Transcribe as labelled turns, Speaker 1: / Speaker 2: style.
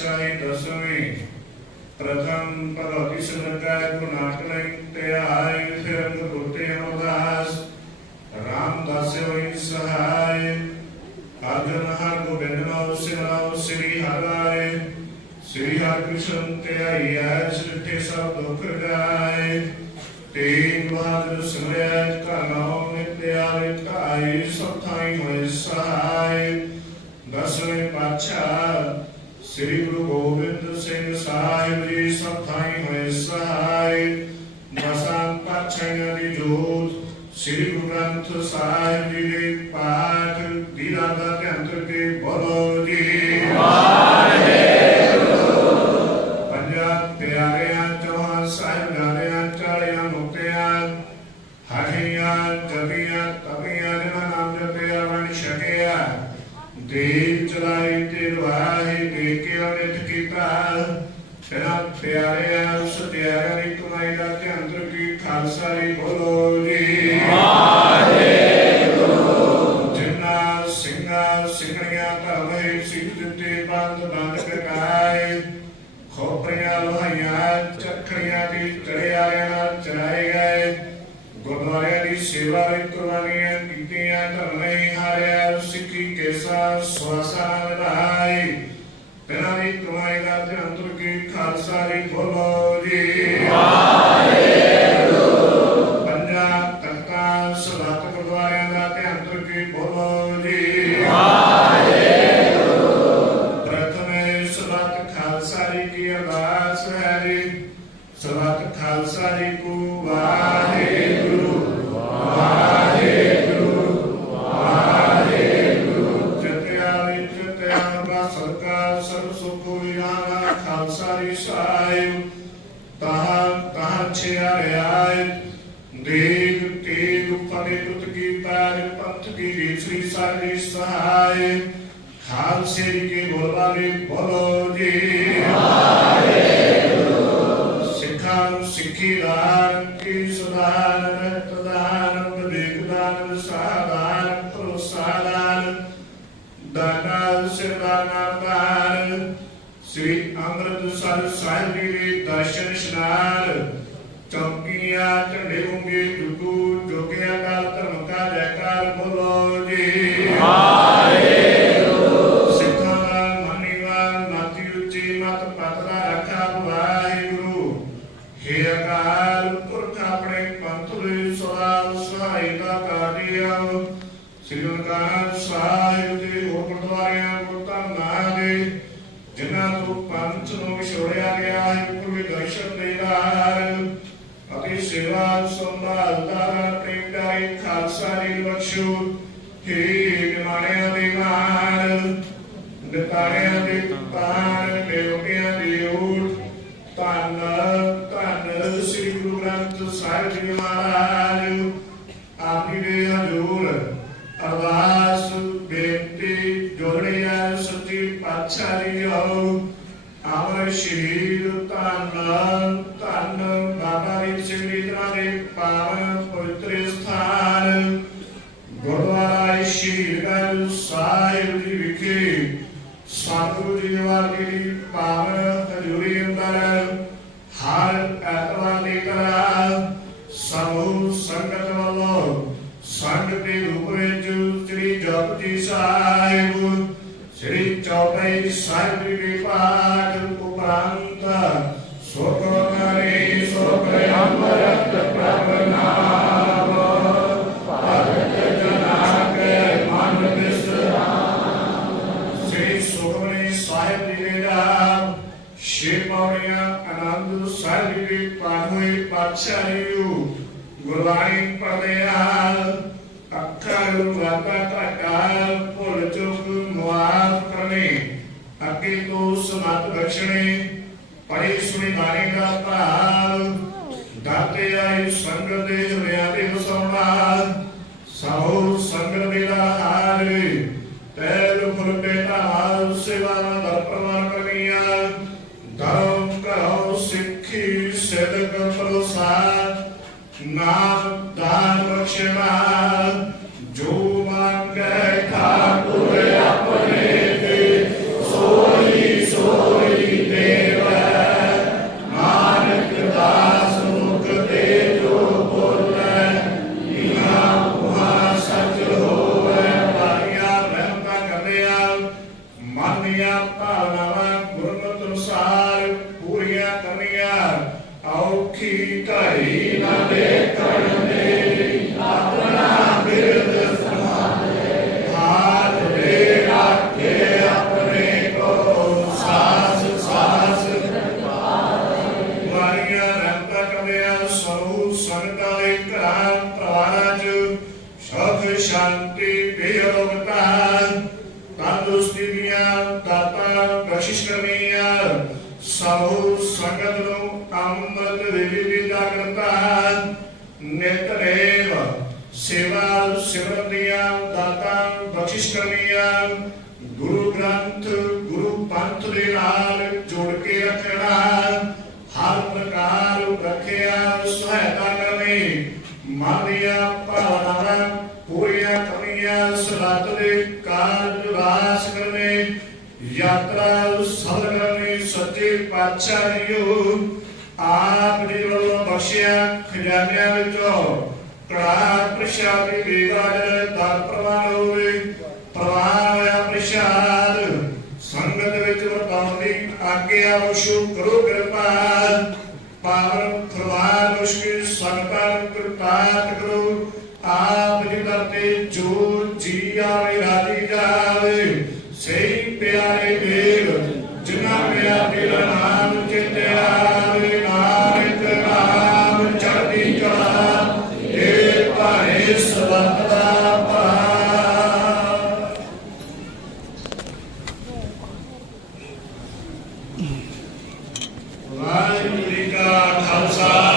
Speaker 1: ਪਾਤਸ਼ਾਹੀ ਦਸਵੀਂ। ਪ੍ਰਥਮ ਭਗਵਤੀ ਸਿਮਰਤਿ ਗੁਰੂ ਨਾਨਕ ਲਈ ਤੇ ਆਏ, ਫਿਰ ਅੰਗ ਗੁਰਤੇ ਅਮਰਦਾਸ ਰਾਮਦਾਸ ਹੋਈ ਸਹਾਇ ਅਰਜਨ ਹਰ ਗੋਬਿੰਦ ਨਾਮ ਸਿਮਰਾਉ ਸ੍ਰੀ ਹਰਿ ਸ੍ਰੀ ਹਰਿ ਕ੍ਰਿਸ਼ਨ ਤੇ ਆਈਐ ਸ੍ਰਿਤੇ ਸਭ ਦੁਖ ਗਾਏ ਤੇਗ ਬਹਾਦਰ ਸਿਮਰਿਆ, ਘਰ ਨਾਮ ਨਿਤਿ ਆਵੇ ਧਾਈ ਸਭ ਥਾਈ ਹੋਏ ਸਹਾਇ ਦਸਵੇਂ ਪਾਤਸ਼ਾਹ ਸ੍ਰੀ ਗੁਰੂ ਗੋਬਿੰਦ ਸਿੰਘ ਸਾਹਿਬ ਜੀ ਸਭ ਹੋਏ ਸਹਾਇ ਦਸਾਂ ਪਾਤਸ਼ਾਹਾਂ ਦੀ ਜੋਤ ਸ੍ਰੀ ਗੁਰੂ ਗ੍ਰੰਥ ਸਾਹਿਬ ਜੀ ਦੇ ਪਾਠ ਦੀਨਾ ਦਾ ਧਿਆਨ ਕਰਕੇ ਬੋਲੋ ਜੀ। ਪੰਜਾਬ ਪਿਆਰਿਆਂ ਚੌਹਾਂ ਸਾਹਿਬ ਚਾਲਿਆਂ ਮੁਕਤਿਆਂ ਹਰੀਆਂ ਜਪੀਆਂ ਤਪੀਆਂ ਜਿਨ੍ਹਾਂ ਨਾਮ ਜਪਿਆ ਵਣ ਛਕਿਆ। ਦੇਵ ਚਲਾਈ ਕੀਤਾ ਤੇਰਾ ਪਿਆਰਿਆਂ ਸਤਿਆਰਿਆਂ ਦੀ ਕਮਾਈ ਦਾ ਧਿਆਨ ਰੱਖੀ ਖਾਲਸਾ ਜੀ ਬੋਲੋ ਜੀ। ਜਿਨ੍ਹਾਂ ਸਿੰਘਾਂ ਸਿੰਘਣੀਆਂ ਧਰਮੇ ਸਿੱਖ ਦਿੱਤੇ ਬੰਦ ਬੰਦ ਕਕਾਏ ਖੋਪਰੀਆਂ ਲੋਹਾਈਆਂ ਚੱਖੜੀਆਂ ਦੀ ਚੜਿਆਰਿਆਂ ਨਾਲ ਚੜਾਏ ਗਏ। ਗੁਰਦੁਆਰਿਆਂ ਦੀ ਸੇਵਾ ਲਈ ਕੁਰਬਾਨੀਆਂ ਕੀਤੀਆਂ ਧਰਮੇ ਹਾਰਿਆ ਸਿੱਖੀ ਕੇਸਾ ਸਵਾਸਾ ਨਿਭਾਈ ਤੇਰਾ ਦੀ ਕਮਾਈ ਦਾ ਧਿਆਨ ਤੁਰਕੀ ਖਾਲਸਾ ਜੀ ਬੋਲੋ ਜੀ। ਪੰਜਾਬ ਤਖਤਾਂ, ਸਲਾਤ ਗੁਰਦੁਆਰਿਆਂ ਦਾ ਧਿਆਨ ਤੁਰਕੀ ਬੋਲੋ ਜੀ। ਪ੍ਰਥਮੇ ਸਬਤ ਖਾਲਸਾ ਜੀ ਕੀ ਅਰਦਾਸ ਹੈ ਜੀ? ਸਬਤ ਖਾਲਸਾ ਜੀ ਕੋ ਵਾਹਿਗੁਰੂ ਤਹਾਂ ਛਿਆ ਰਿਆਇ ਦੇਗ ਤੇਗ ਫਤੇ ਤੁਤ ਕੀ ਪੈਰ, ਪੰਥ ਕੀ ਰੀਸਰੀ ਸਾਡੀ ਸਹਾਇ ਖਾਲਸੇ ਜੀ ਕੇ ਬੋਲਵਾਲੇ ਬੋਲੋ ਜੀ। ਸਿੱਖਾਂ ਨੂੰ ਸਿੱਖੀ ਦਾਨ, ਕੀ ਸੁਦਾਨ ਰਹਿਤ ਦਾਨ ਵਿਵੇਕ ਦਾਨ ਵਿਸਾਦਾਨ ਭਰੋਸਾ ਦਾਨ। ਦਾਨਾ ਸਿਰਦਾਨਾ ਦਾਨ ਸ੍ਰੀ ਅੰਮ੍ਰਿਤਸਰ ਸਾਹਿਬ ਜੀ ਦੇ ਦਰਸ਼ਨ, ਇਸ਼ਨਾਨ। ਚੌਕੀਆਂ ਝੰਡੇ ਗੁੰਗੇ ਜੁਗੂ ਜੋਗਿਆਂ ਦਾ ਧਰਮ ਕਾ ਜੈਕਾਰ ਬੋਲੋ ਜੀ। ਸਿੱਖਾਂ ਦਾ ਮੰਨੀਵਾਨ ਮਾਤੀ ਉੱਚੀ ਮਤ ਪਤ ਦਾ ਰੱਖਾ ਵਾਹਿਗੁਰੂ। ਹੇ ਅਕਾਲ ਪੁਰਖ ਆਪਣੇ ਪੰਥ ਲਈ ਸਦਾ ਸਹਾਇਤਾ ਸ੍ਰੀ ਸਾਹਿਬ ਦੇ ਹੋਰ ਦੇ ਜਿਨ੍ਹਾਂ ਤੋਂ ਪੰਥ ਨੂੰ ਵਿਛੋੜਿਆ ਗਿਆ ਹੈ ਪੂਰੇ ਦਰਸ਼ਨ ਦੇਦਾਰ ਅਤੇ ਸੇਵਾ ਸੰਭਾਲਦਾ ਆਪਣੇ ਪਿਆਰੇ ਖਾਲਸਾ ਜੀ ਬਖਸ਼ੋ। ਹੇ ਨਿਮਾਣਿਆਂ ਦੇ ਮਾਰ ਨਿਤਾਰਿਆਂ ਦੇ ਪਾਰ ਮੇਰੋਗਿਆਂ ਦੀ ਊਟ ਧੰਨ ਧੰਨ ਸ੍ਰੀ ਗੁਰੂ ਗ੍ਰੰਥ ਸਾਹਿਬ ਜੀ ਮਹਾਰਾਜ। ਆਪੀ ਦੇ ਹਰ ਐਤਵਾਰ ਦੀ ਤਰ੍ਹਾਂ ਸਮੂਹ ਸੰਗਤ ਵੱਲੋਂ ਸੰਗ ਦੇ ਰੂਪ ਵਿੱਚ ਸਾਹਿਬ ਜੀ ਦੀ ਗੁਰਬਾਣੀ ਪੜ੍ਹਦੇ ਅੱਖਰ ਵਾਪਾ ਘਟਾ ਭੁੱਲ ਚੁੱਕ ਮੁਆਫ ਕਰਨੇ। ਅੱਗੇ ਤੋਂ ਸਮਤ ਬਖਸ਼ਣੇ ਪੜੀ ਸੁਣੀ ਬਾਣੀ ਦਾ ਭਾਵ। ਦਾਤੇ ਆਈ ਸੰਗਤ ਦੇ ਹਿਰਦਿਆਂ sedekam prasad nav ਔਖੀ ਢਾਈ ਨਾ ਦੇਖਣ ਦੇ ਆਪਣਾ ਬਿਰਦ ਸਮਾਲੇ ਹਾਥ ਦੇ ਰੱਖੇ ਆਪਣੇ ਕੋ ਸਾਸ ਸਾਸ ਵਾਰੀਆਂ ਰੰਤਾ ਕਮਿਆ ਸਰੂ ਸੰਗਤਾਂ ਦੇ ਘਰਾਂ ਪਰਿਵਾਰਾਂ 'ਚ ਸੁਖ ਸ਼ਾਂਤੀ ਬੇਰੋਗਤਾ ਤੰਦਰੁਸਤੀ ਦੀਆਂ ਦਾਤਾਂ, ਬਖਸ਼ਿਸ਼ ਕਰਨੀਆਂ, ਸਭ ਜਾਗਰਤਾ ਸੇਵਾ ਸਿਮਰਨ ਦਾਤਾਂ ਬਖਸ਼ਿਸ਼ ਕਰਨੀਆਂ ਗੁਰੂ ਗ੍ਰੰਥ ਗੁਰੂ ਪੰਥ ਦੇ ਨਾਲ ਜੋੜ ਕੇ ਰੱਖਣਾ ਹਰ ਪ੍ਰਕਾਰ ਰੱਖਿਆ ਸਹਾਇਤਾ ਕਰਨੀ ਮਨ ਭਾਵਨਾਵਾਂ ਪੂਰੀਆਂ ਕਰਨੀਆਂ ਸਲਾਤ ਦੇ ਕਾਰਜ ਰਾਸ ਕਰਨੇ ਯਾਤਰਾ ਸਫਲ ਕਰਨੀ ਸੱਚੇ ਪਾਤਸ਼ਾਹ ਜੀਓ ਆਪ ਜੀ ਬਖਸ਼ਿਆ ਖਜ਼ਾਨਿਆਂ ਵਿੱਚੋਂ ਕੜਾ ਪ੍ਰਸ਼ਾਦ ਦੀ ਬੇਗਾਜਰ ਪ੍ਰਵਾਨ ਹੋਵੇ। ਪ੍ਰਵਾਨ ਹੋਇਆ ਪ੍ਰਸ਼ਾਦ, ਸੰਗਤ ਵਿੱਚ ਵਰਤਾਉਣ ਦੀ ਆਗਿਆ ਵਸ਼ੂ ਕਰੋ ਕਿਰਪਾ ਪਾਵਨ ਪ੍ਰਵਾਨ ਵਾਹਿਗੁਰੂ ਜੀ ਕਾ ਖਾਲਸਾ